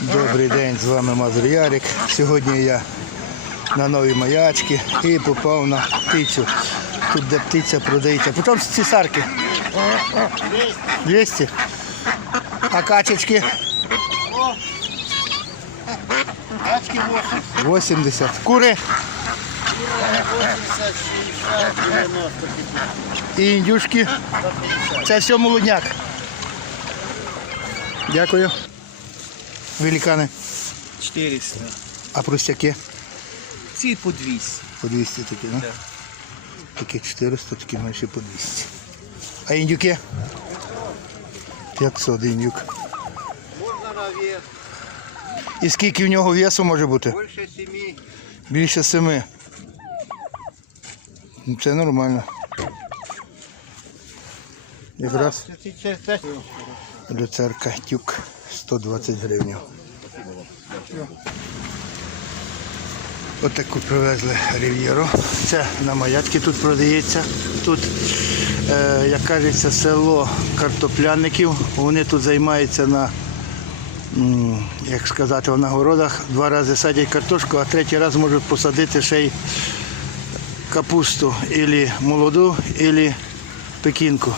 Добрий день, з вами Мазур Ярик. Сьогодні я на новій маячці і попав на птицю. Тут де птиця продається. Потім ці сарки. 200. А качечки? Качки 80. Кури 80, 60, і індюшки. Це все молодняк. Дякую. Великани. 400. А простяки? Ці по 200. По 200 такі, ну? Так. Такі 400, такі менше по 200. А індюки? 500 індюк. Можна на вес. І скільки в нього весу може бути? Більше 7. Більше семи. Ну, Це нормально. Якраз люцерка тюк 120 гривень. Отаку привезли рів'єру. Це на маятки тут продається. Тут, е, як кажеться, село картопляників. Вони тут займаються на, як сказати, на городах. Два рази садять картошку, а третій раз можуть посадити ще й капусту, ілі молоду, ілі пекінку.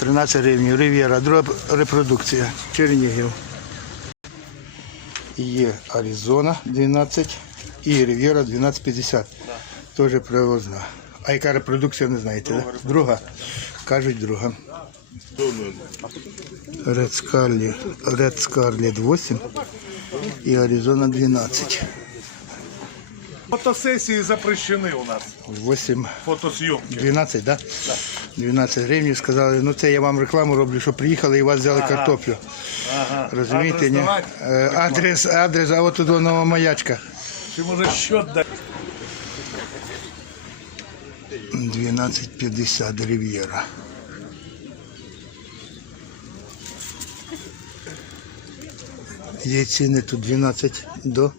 13 гривень. Рів'єра, друга репродукція. Чернігів. Є Аризона 12 і Рів'єра 1250. Теж привозна. А яка репродукція, не знаєте, да? Друга. Кажуть, друга. Red Scarlet 8 і Аризона 12. Фотосесії запрещені у нас. 8 Фотосйомки. 12, да? 12 гривень. Сказали, ну це я вам рекламу роблю, що приїхали і у вас взяли картоплю. Розумієте? Адрес ні? Е, Адрес, адрес, а от тут нова маячка. Чи може щот дати? 12,50 Рів'єра. Є ціни тут 12 до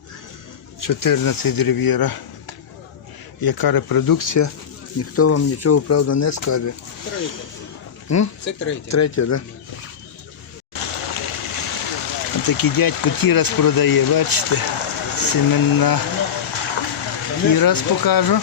14 Рів'єра. Яка репродукція? Ніхто вам нічого, правда, не скаже. Це третє. Третя, да? Такий дядько тірас продає, бачите? Семена. Тірас покажу.